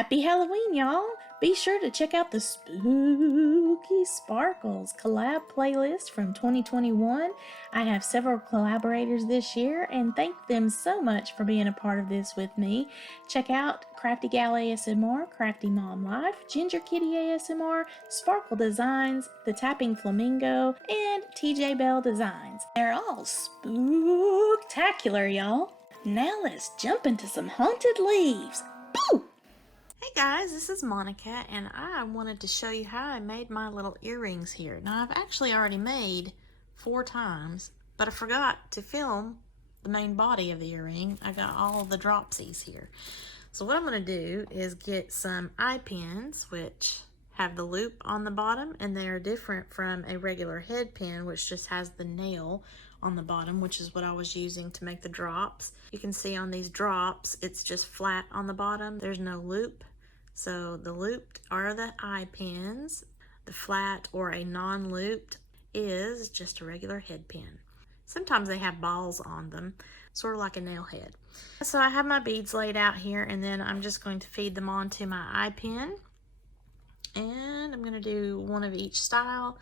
Happy Halloween, y'all! Be sure to check out the Spooky Sparkles collab playlist from 2021. I have several collaborators this year and thank them so much for being a part of this with me. Check out Crafty Gal ASMR, Crafty Mom Life, Ginger Kitty ASMR, Sparkle Designs, The Tapping Flamingo, and TJ Bell Designs. They're all spooktacular, y'all. Now let's jump into some haunted leaves. Boo! Hey guys, this is Monica and I wanted to show you how I made my little earrings here. Now I've actually already made 4 times, but I forgot to film the main body of the earring. I got all the dropsies here. So what I'm going to do is get some eye pins, which have the loop on the bottom, and they are different from a regular head pin, which just has the nail on the bottom, which is what I was using to make the drops. You can see on these drops, it's just flat on the bottom. There's no loop. So the looped are the eye pins. The flat or a non-looped is just a regular head pin. Sometimes they have balls on them, sort of like a nail head. So I have my beads laid out here, and then I'm just going to feed them onto my eye pin. And I'm going to do one of each style,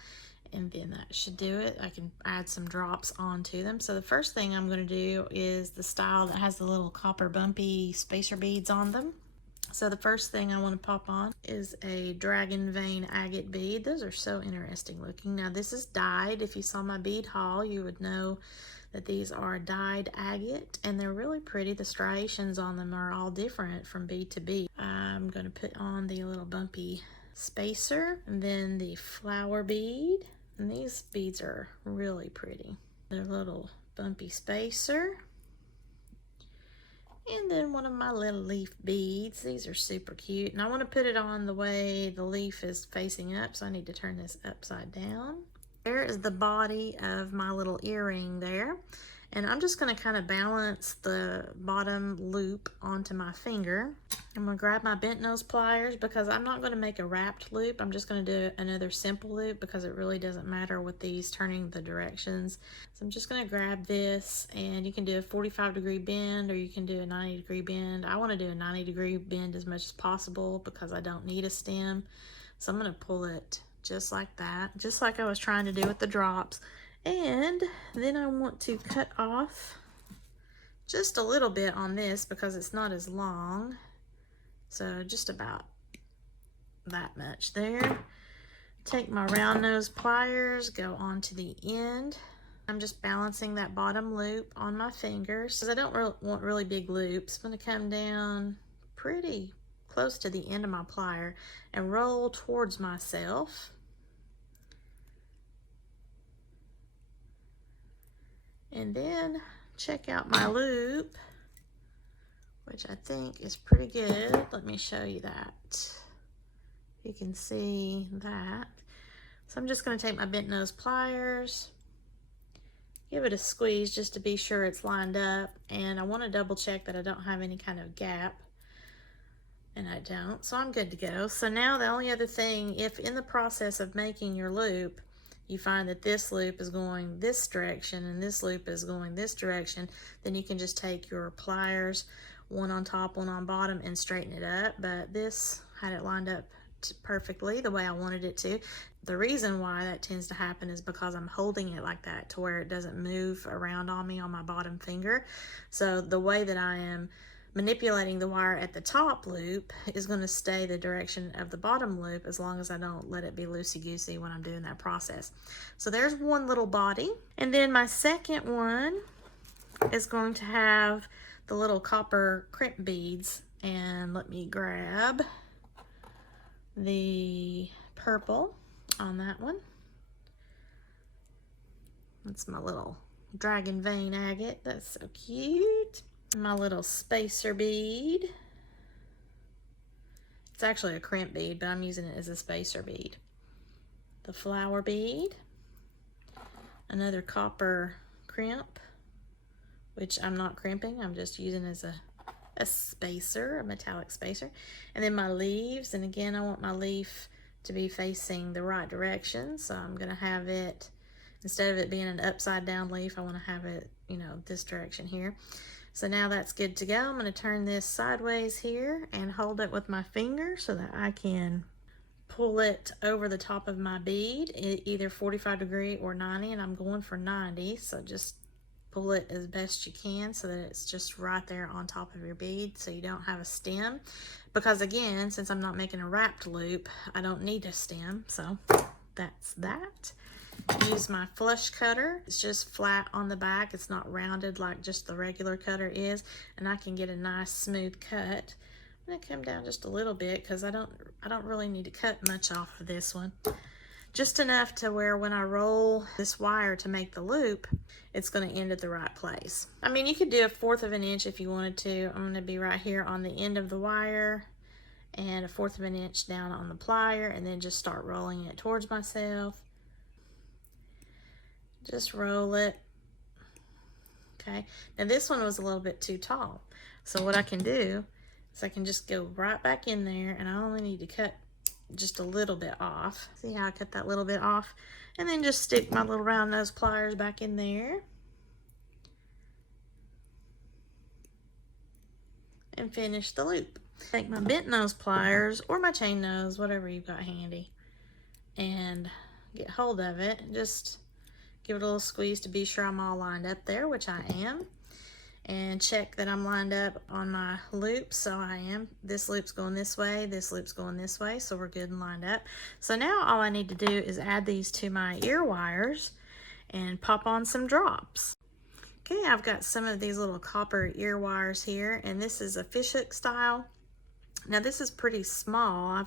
and then that should do it. I can add some drops onto them. So the first thing I'm going to do is the style that has the little copper bumpy spacer beads on them. So the first thing I want to pop on is a dragon vein agate bead. Those are so interesting looking. Now this is dyed. If you saw my bead haul, you would know that these are dyed agate, and they're really pretty. The striations on them are all different from bead to bead. I'm going to put on the little bumpy spacer, and then the flower bead. And these beads are really pretty. They're little bumpy spacer. And then one of my little leaf beads. These are super cute. And I want to put it on the way the leaf is facing up, so I need to turn this upside down. There is the body of my little earring there. And I'm just going to kind of balance the bottom loop onto my finger. I'm going to grab my bent nose pliers because I'm not going to make a wrapped loop. I'm just going to do another simple loop because it really doesn't matter with these turning the directions. So I'm just going to grab this, and you can do a 45-degree bend or you can do a 90-degree bend. I want to do a 90-degree bend as much as possible because I don't need a stem. So I'm going to pull it just like that, just like I was trying to do with the drops. And then I want to cut off just a little bit on this because it's not as long. So just about that much there. Take my round nose pliers, go on to the end. I'm just balancing that bottom loop on my fingers because I don't want really big loops. I'm going to come down pretty close to the end of my plier and roll towards myself. And then check out my loop, which I think is pretty good. Let me show you that. You can see that. So I'm just going to take my bent nose pliers, give it a squeeze just to be sure it's lined up. And I want to double check that I don't have any kind of gap. And I don't, so I'm good to go. So now the only other thing, if in the process of making your loop, you find that this loop is going this direction and this loop is going this direction, then you can just take your pliers, one on top, one on bottom, and straighten it up. But this had it lined up perfectly the way I wanted it to. The reason why that tends to happen is because I'm holding it like that to where it doesn't move around on me on my bottom finger. So the way that I am manipulating the wire at the top loop is going to stay the direction of the bottom loop as long as I don't let it be loosey-goosey when I'm doing that process. So there's one little body, and then my second one is going to have the little copper crimp beads. And let me grab the purple on that one. That's my little dragon vein agate. That's so cute. My little spacer bead. It's actually a crimp bead, but I'm using it as a spacer bead. The flower bead. Another copper crimp, which I'm not crimping. I'm just using as a spacer, a metallic spacer. And then my leaves, and again, I want my leaf to be facing the right direction. So I'm going to have it, instead of it being an upside down leaf, I want to have it, you know, this direction here. So now that's good to go. I'm going to turn this sideways here and hold it with my finger so that I can pull it over the top of my bead, either 45° or 90, and I'm going for 90. So just pull it as best you can so that it's just right there on top of your bead so you don't have a stem. Because again, since I'm not making a wrapped loop, I don't need a stem. So that's that. Use my flush cutter. It's just flat on the back. It's not rounded like just the regular cutter is, and I can get a nice smooth cut. I'm gonna come down just a little bit because I don't really need to cut much off of this one. Just enough to where when I roll this wire to make the loop, it's going to end at the right place. I mean, you could do 1/4 of an inch if you wanted to. I'm going to be right here on the end of the wire and 1/4 of an inch down on the plier, and then just start rolling it towards myself. Just roll it. Okay, now this one was a little bit too tall. So what I can do is I can just go right back in there, and I only need to cut just a little bit off. See how I cut that little bit off? And then just stick my little round nose pliers back in there. And finish the loop. Take my bent nose pliers or my chain nose, whatever you've got handy, and get hold of it. Just give it a little squeeze to be sure I'm all lined up there, which I am. And check that I'm lined up on my loop. So I am. This loop's going this way, this loop's going this way, so we're good and lined up. So now all I need to do is add these to my ear wires and pop on some drops. Okay, I've got some of these little copper ear wires here, and this is a fishhook style. Now this is pretty small.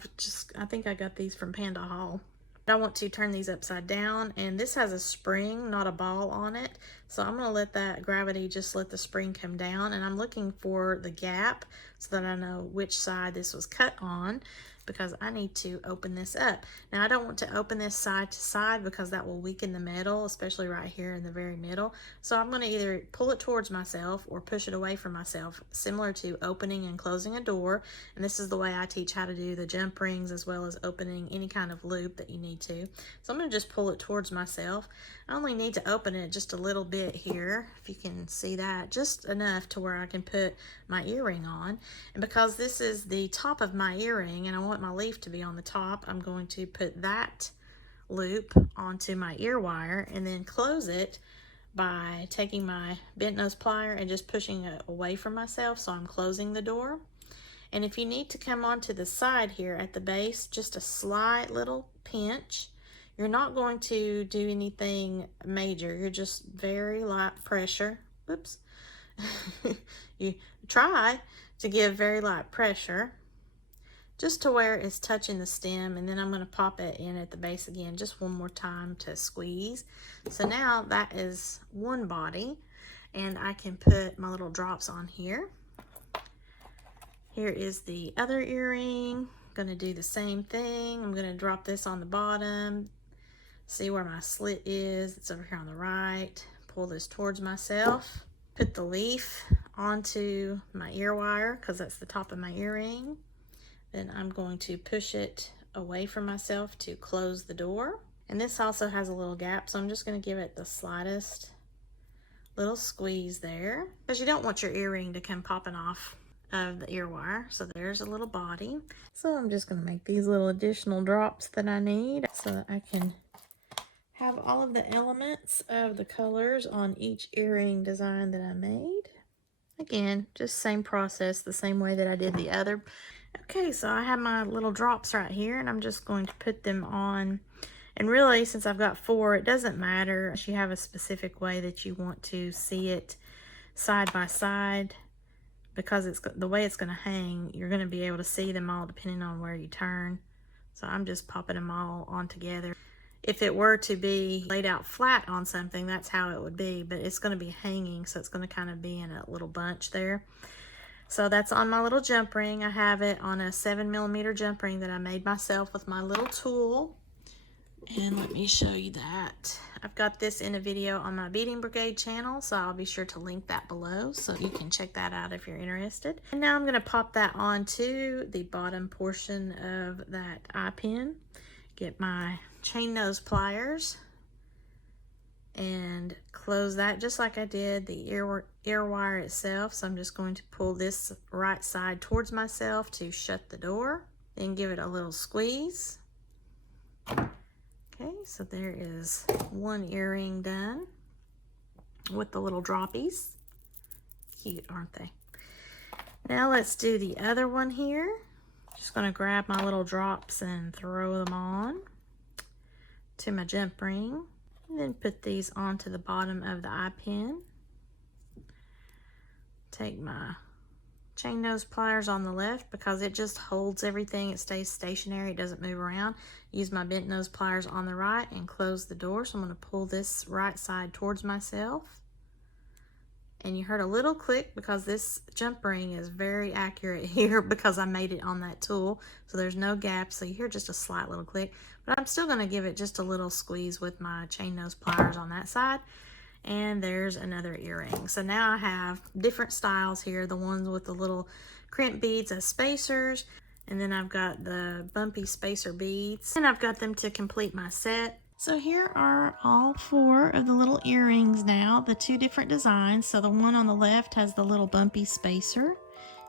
I think I got these from Panda Hall. I want to turn these upside down, and this has a spring, not a ball on it. So I'm going to let that gravity just let the spring come down, and I'm looking for the gap so that I know which side this was cut on, because I need to open this up. Now I don't want to open this side to side because that will weaken the metal, especially right here in the very middle. So I'm going to either pull it towards myself or push it away from myself, similar to opening and closing a door. And this is the way I teach how to do the jump rings as well as opening any kind of loop that you need to. So I'm going to just pull it towards myself. I only need to open it just a little bit here, if you can see that, just enough to where I can put my earring on. And because this is the top of my earring and I want my leaf to be on the top, I'm going to put that loop onto my ear wire and then close it by taking my bent nose plier and just pushing it away from myself, so I'm closing the door. And if you need to come onto the side here at the base, just a slight little pinch. You're not going to do anything major. You're just very light pressure. Oops. You try to give very light pressure just to where it's touching the stem, and then I'm going to pop it in at the base again just one more time to squeeze. So now that is one body, and I can put my little drops on here. Here is the other earring. I'm going to do the same thing. I'm going to drop this on the bottom. See where my slit is. It's over here on the right. Pull this towards myself. Put the leaf onto my ear wire because that's the top of my earring. Then I'm going to push it away from myself to close the door. And this also has a little gap, so I'm just going to give it the slightest little squeeze there, because you don't want your earring to come popping off of the ear wire. So there's a little body. So I'm just going to make these little additional drops that I need so that I can have all of the elements of the colors on each earring design that I made. Again, just same process, the same way that I did the other. Okay, so I have my little drops right here, and I'm just going to put them on. And really, since I've got 4, it doesn't matter if you have a specific way that you want to see it side by side, because it's the way it's going to hang, you're going to be able to see them all depending on where you turn. So I'm just popping them all on together. If it were to be laid out flat on something, that's how it would be, but it's going to be hanging, so it's going to kind of be in a little bunch there. So that's on my little jump ring. I have it on a 7mm jump ring that I made myself with my little tool. And let me show you that. I've got this in a video on my Beading Brigade channel, so I'll be sure to link that below so you can check that out if you're interested. And now I'm going to pop that onto the bottom portion of that eye pin. Get my chain nose pliers and close that just like I did the ear wire itself, so I'm just going to pull this right side towards myself to shut the door, then give it a little squeeze. Okay, so there is one earring done with the little droppies. Cute, aren't they? Now let's do the other one here. Just going to grab my little drops and throw them on to my jump ring, and then put these onto the bottom of the eye pin. Take my chain nose pliers on the left because it just holds everything. It stays stationary. It doesn't move around. Use my bent nose pliers on the right and close the door. So I'm going to pull this right side towards myself. And you heard a little click because this jump ring is very accurate here because I made it on that tool. So there's no gap. So you hear just a slight little click. But I'm still going to give it just a little squeeze with my chain nose pliers on that side. And there's another earring. So now I have different styles here. The ones with the little crimp beads as spacers. And then I've got the bumpy spacer beads. And I've got them to complete my set. So here are all 4 of the little earrings now, the 2 different designs. So the one on the left has the little bumpy spacer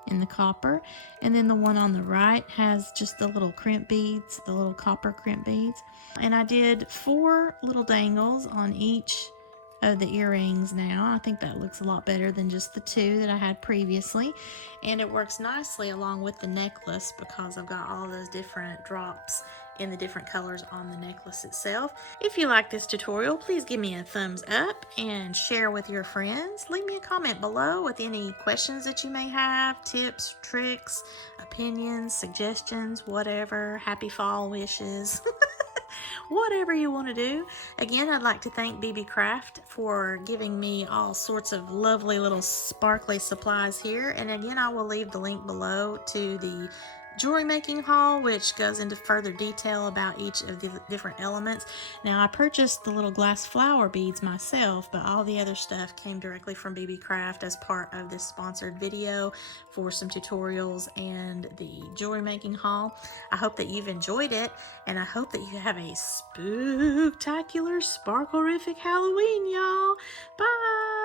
in the copper, and then the one on the right has just the little crimp beads, the little copper crimp beads. And I did 4 little dangles on each of the earrings now. I think that looks a lot better than just the 2 that I had previously, and it works nicely along with the necklace because I've got all those different drops in the different colors on the necklace itself. If you like this tutorial, please give me a thumbs up and share with your friends. Leave me a comment below with any questions that you may have, tips, tricks, opinions, suggestions, whatever, happy fall wishes. Whatever you want to do. Again, I'd like to thank beebeecraft for giving me all sorts of lovely little sparkly supplies here. And again, I will leave the link below to the jewelry making haul, which goes into further detail about each of the different elements. Now, I purchased the little glass flower beads myself, but all the other stuff came directly from beebeecraft as part of this sponsored video for some tutorials and the jewelry making haul. I hope that you've enjoyed it, and I hope that you have a spooktacular, sparklerific Halloween, y'all. Bye!